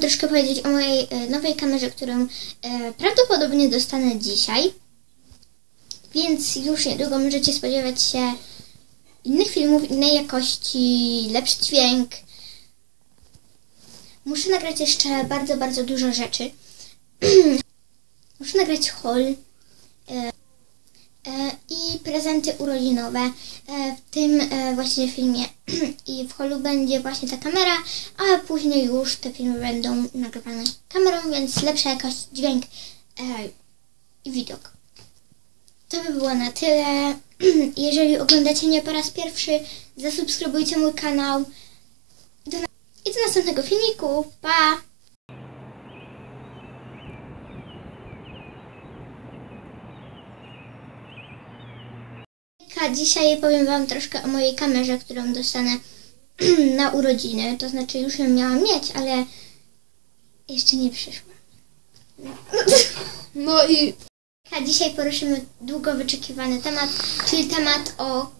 troszkę powiedzieć o mojej e, nowej kamerze, którą e, prawdopodobnie dostanę dzisiaj. Więc już niedługo możecie spodziewać się innych filmów, innej jakości, lepszy dźwięk. Muszę nagrać jeszcze bardzo, bardzo dużo rzeczy. Muszę nagrać haul e, i prezenty urodzinowe e, w tym e, właśnie filmie. I w holu będzie właśnie ta kamera, a później już te filmy będą nagrywane kamerą, więc lepsza jakość dźwięk e, i widok. To by było na tyle. Jeżeli oglądacie mnie po raz pierwszy, zasubskrybujcie mój kanał. I do następnego filmiku. Pa! Hejka, Dzisiaj powiem Wam troszkę o mojej kamerze, którą dostanę na urodziny. To znaczy, już ją miałam mieć, ale jeszcze nie przyszła. No i... A dzisiaj poruszymy długo wyczekiwany temat, czyli temat o...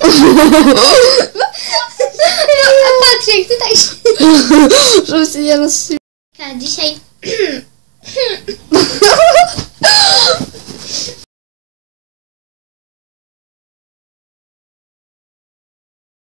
A patrz, jak tutaj się... Żeby się nie rozsypać. A dzisiaj...